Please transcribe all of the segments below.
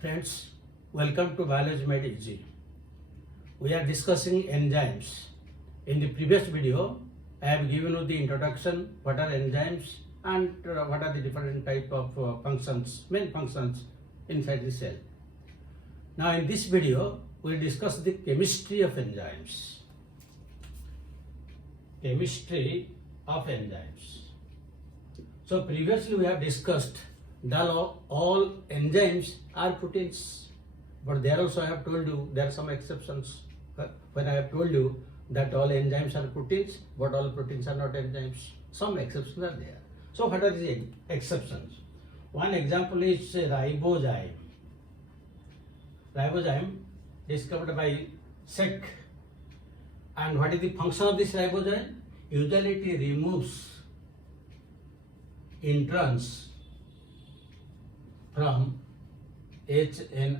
Friends, welcome to Biology Made Easy. We are discussing enzymes. In the previous video, I have given you the introduction, what are enzymes and what are the different type of functions, main functions inside the cell. Now in this video, we will discuss the chemistry of enzymes. Chemistry of enzymes. So previously we have discussed that all enzymes are proteins, but there also I have told you there are some exceptions. When I have told you that all enzymes are proteins, but all proteins are not enzymes, some exceptions are there. So what are the exceptions? One example is ribozyme. Ribozyme discovered by Sek. And what is the function of this ribozyme? Usually it removes introns from hnRNA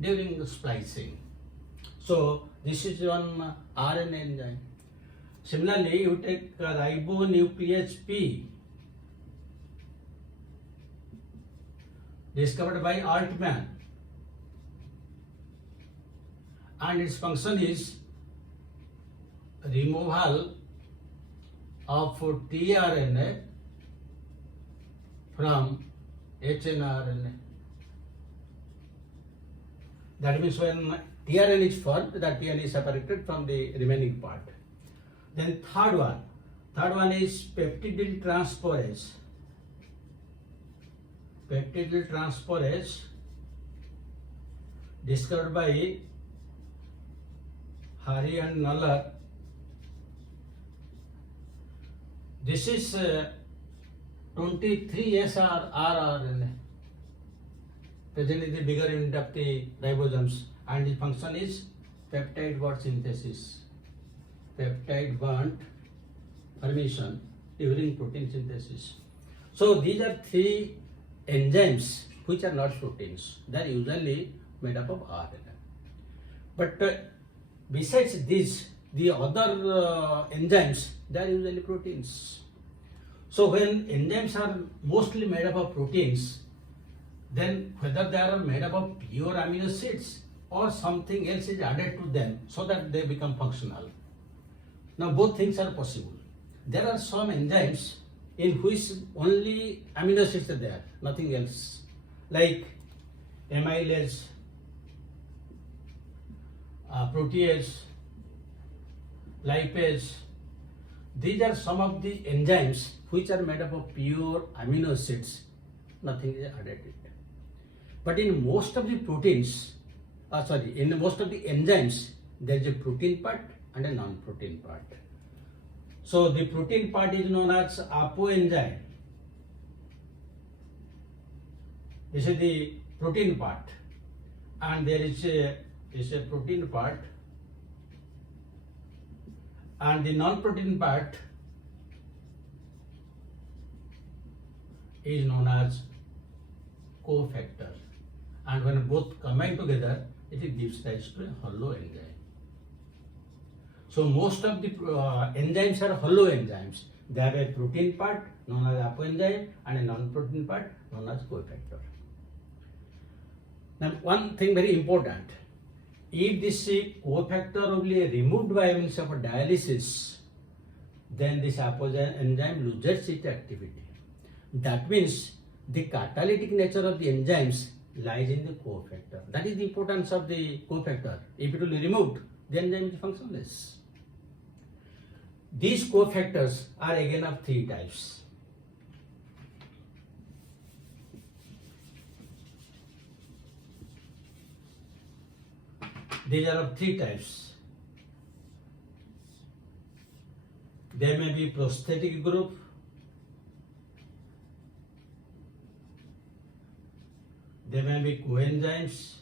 during the splicing. So this is one RNA enzyme. Similarly, you take ribonuclease P, discovered by Altman, and its function is removal of tRNA from hnRNA. That means when tRNA is formed, that tRNA is separated from the remaining part. Then third one is peptidyl transferase. Peptidyl transferase discovered by Hari and Naller. This is 23SR rRNA, present in the bigger unit of the ribosomes, and its function is peptide bond synthesis, peptide bond formation during protein synthesis. So these are three enzymes which are not proteins. They are usually made up of RNA. But besides this, the other enzymes, they are usually proteins. So when enzymes are mostly made up of proteins, then whether they are made up of pure amino acids or something else is added to them so that they become functional. Now both things are possible. There are some enzymes in which only amino acids are there, nothing else, like amylase, protease, lipase. These are some of the enzymes which are made up of pure amino acids, nothing is added to it. But in most of the proteins, in most of the enzymes, there is a protein part and a non-protein part. So the protein part is known as apoenzyme. This is the protein part, and there is a protein part, and the non-protein part is known as cofactor. And when both combine together, it gives rise to a hollow enzyme. So most of the enzymes are hollow enzymes. They have a protein part known as apoenzyme and a non-protein part known as cofactor. Now one thing very important, if this cofactor will be removed by means of dialysis, then this apoenzyme loses its activity. That means the catalytic nature of the enzymes lies in the cofactor. That is the importance of the cofactor. If it will be removed, the enzyme is functionless. These cofactors are again of three types. These are of three types. There may be prosthetic group, there may be coenzymes,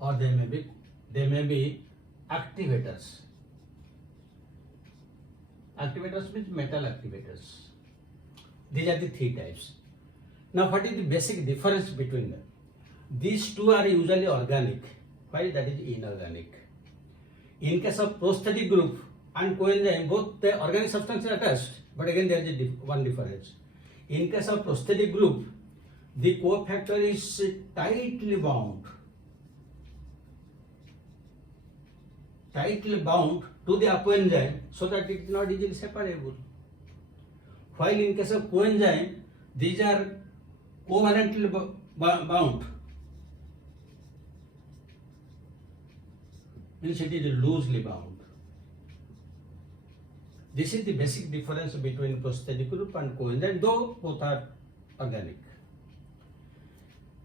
or there may be activators. Activators means metal activators. These are the three types. Now what is the basic difference between them? These two are usually organic, while that is inorganic. In case of prosthetic group and coenzyme, both the organic substance is attached, but again there is one difference. In case of prosthetic group, the cofactor is tightly bound to the apoenzyme so that it is not easily separable. While in case of coenzyme, these are covalently bound, means it is loosely bound. This is the basic difference between prosthetic group and coenzyme, though both are organic.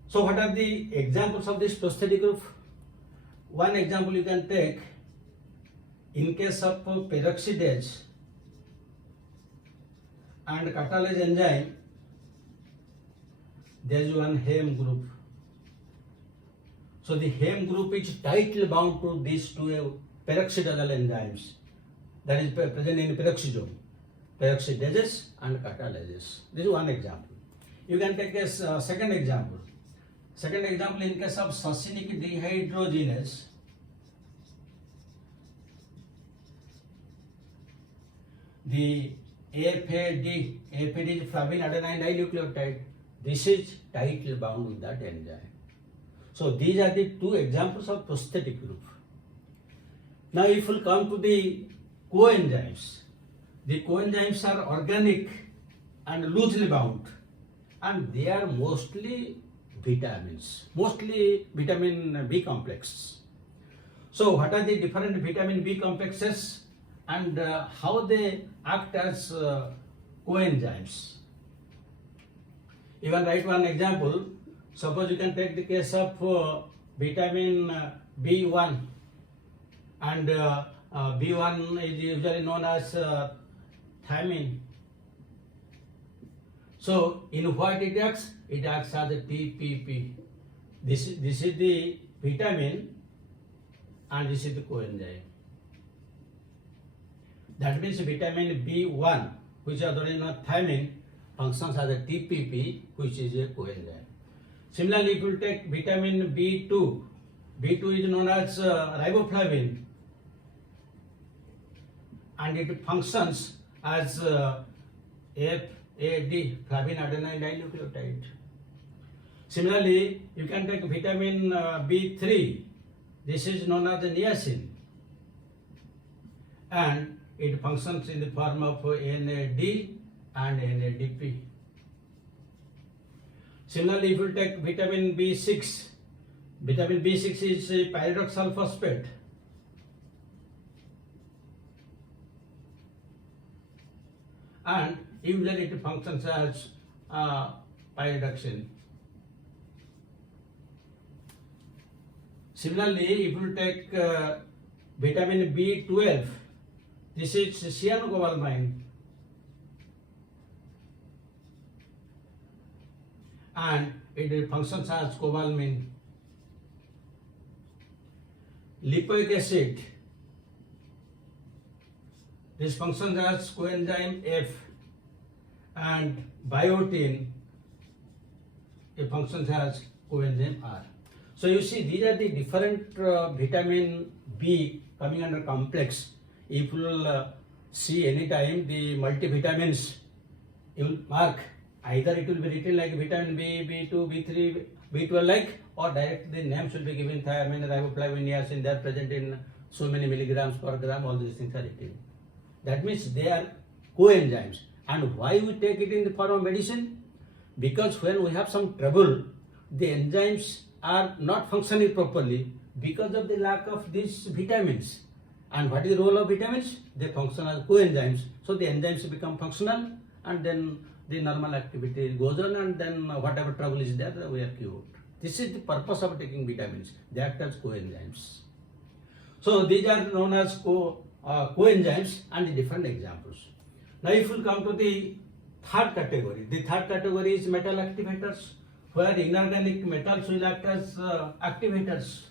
So what are the examples of this prosthetic group? One example you can take, in case of peroxidase and catalase enzyme, there is one heme group. So the heme group is tightly bound to these two peroxidase enzymes that is present in peroxisome, peroxidases and catalases. This is one example. You can take a second example. Second example, in case of succinic dehydrogenase, the FAD is flavin adenine dinucleotide. This is tightly bound with that enzyme. So these are the two examples of prosthetic group. Now if we come to the coenzymes are organic and loosely bound, and they are mostly vitamins, mostly vitamin B complex. So what are the different vitamin B complexes and how they act as coenzymes? You can write one example. Suppose you can take the case of vitamin B1, and B1 is usually known as thiamine. So in what it acts? It acts as a TPP. This is the vitamin and this is the coenzyme. That means vitamin B1, which is otherwise known as thiamine, functions as a TPP, which is a coenzyme. Similarly, if you take vitamin B2, B2 is known as riboflavin, and it functions as FAD, flavin adenine dinucleotide. Similarly, you can take vitamin B3, this is known as niacin, and it functions in the form of NAD and NADP. Similarly, if you take vitamin B6 is a pyridoxal phosphate, and usually it functions as pyridoxine. Similarly, if you take vitamin B12, this is cyanocobalamin, and it functions as cobalamin. Lipoic acid, this functions as coenzyme F, and biotin, it functions as coenzyme R. So you see, these are the different vitamin B coming under complex. If you will see any time the multivitamins, you will mark either it will be written like vitamin B, B2, B3, B12 like, or direct the names will be given thiamine, riboflavin, niacin. They are present in so many milligrams per gram. All these things are written. That means they are coenzymes. And why we take it in the form of medicine? Because when we have some trouble, the enzymes are not functioning properly because of the lack of these vitamins. And what is the role of vitamins? They function as coenzymes. So the enzymes become functional, and then the normal activity goes on, and then whatever trouble is there, we are cured. This is the purpose of taking vitamins. They act as coenzymes. So these are known as coenzymes and the different examples. Now if we come to the third category, is metal activators, where inorganic metals will act as activators,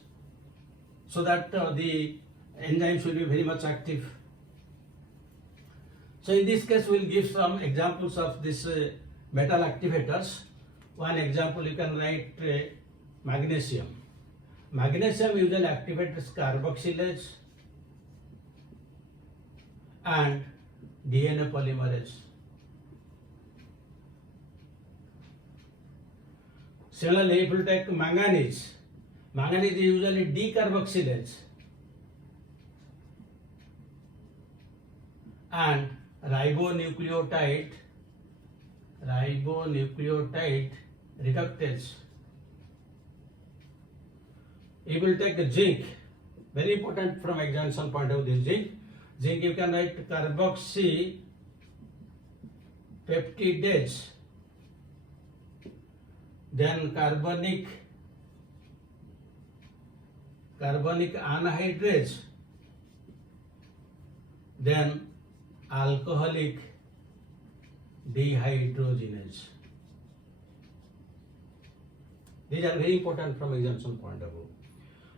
so that the enzymes will be very much active. So in this case, we will give some examples of these metal activators. One example you can write magnesium. Magnesium usually activates carboxylase and DNA polymerase. Similarly, if you take manganese, manganese is usually decarboxylase, and ribonucleotide reductase. If you take the zinc, very important from examination point of view, zinc you can write carboxy peptidase, then carbonic anhydrase, then alcoholic dehydrogenase. These are very important from examination point of view.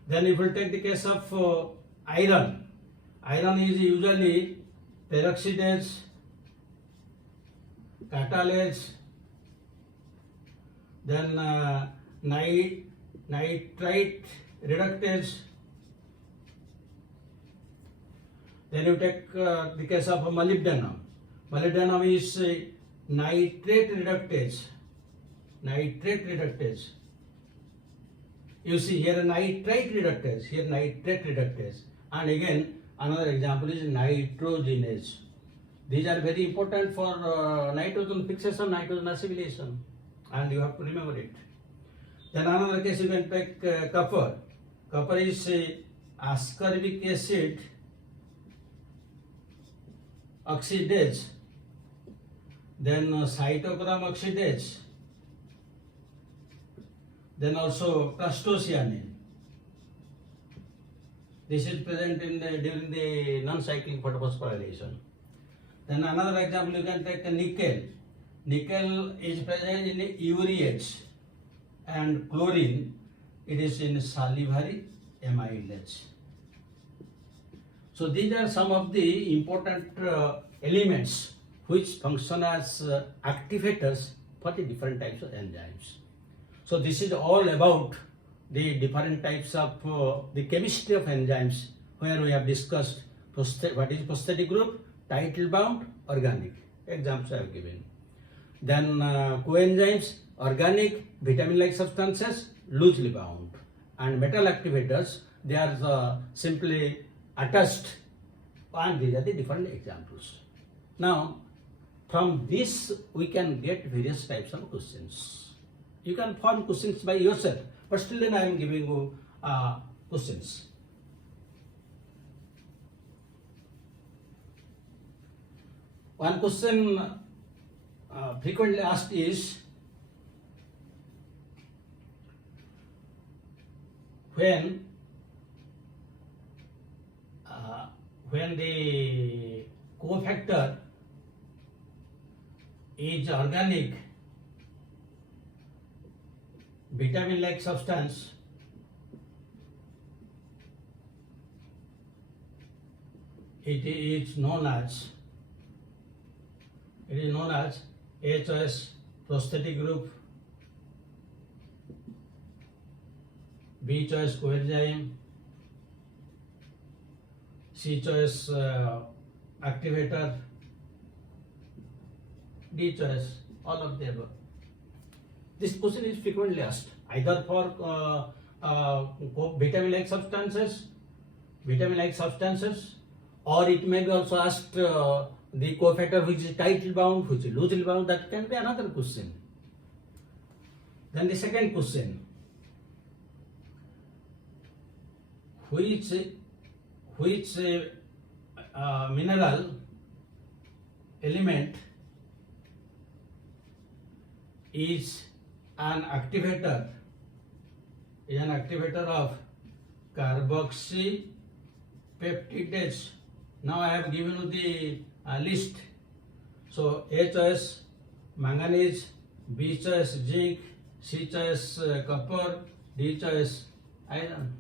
Then if we take the case of iron is usually peroxidase, catalase, then nitrite reductase. Then you take the case of molybdenum. Molybdenum is nitrate reductase. You see here nitrite reductase, and again another example is nitrogenase. These are very important for nitrogen fixation, nitrogen assimilation, and you have to remember it. Then another case you can take copper. Copper is ascorbic acid oxidase, then cytochrome oxidase, then also prostocyanine. This is present during the non-cyclic photophosphorylation. Then another example you can take nickel. Nickel is present in ureates, and chlorine, it is in salivary amylase. So these are some of the important elements which function as activators for the different types of enzymes. So this is all about the different types of the chemistry of enzymes, where we have discussed what is prosthetic group, title bound, organic. Examples I have given. Then coenzymes, organic, vitamin-like substances, loosely bound, and metal activators, they are simply attached, and these are the different examples. Now, from this we can get various types of questions. You can form questions by yourself, but still then I am giving you questions. One question frequently asked is, when the cofactor is organic vitamin-like substance, it is known as A choice prosthetic group, B choice coenzyme, C choice activator, D choice all of the above. This question is frequently asked, either for vitamin-like substances, or it may be also asked the cofactor which is tightly bound, which is loosely bound. That can be another question. Then the second question, which mineral element is an activator of carboxy peptidase. Now I have given you the list. So A choice manganese, B choice zinc, C choice copper, D choice iron.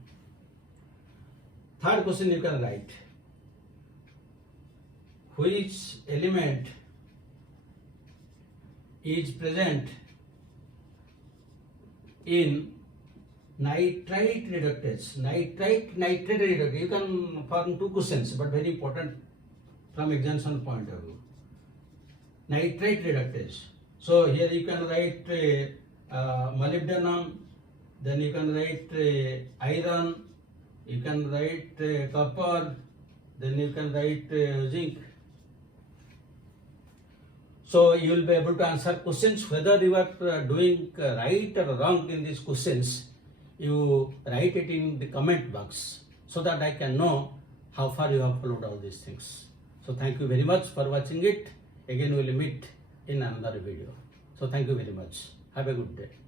Third question you can write, which element is present in nitrite reductase. Nitrate reductase. You can form two questions, but very important from examination point of view. Nitrite reductase. So here you can write molybdenum, then you can write iron, you can write copper, then you can write zinc. So you will be able to answer questions whether you are doing right or wrong in these questions. You write it in the comment box so that I can know how far you have followed all these things. So thank you very much for watching it. Again we will meet in another video. So thank you very much. Have a good day.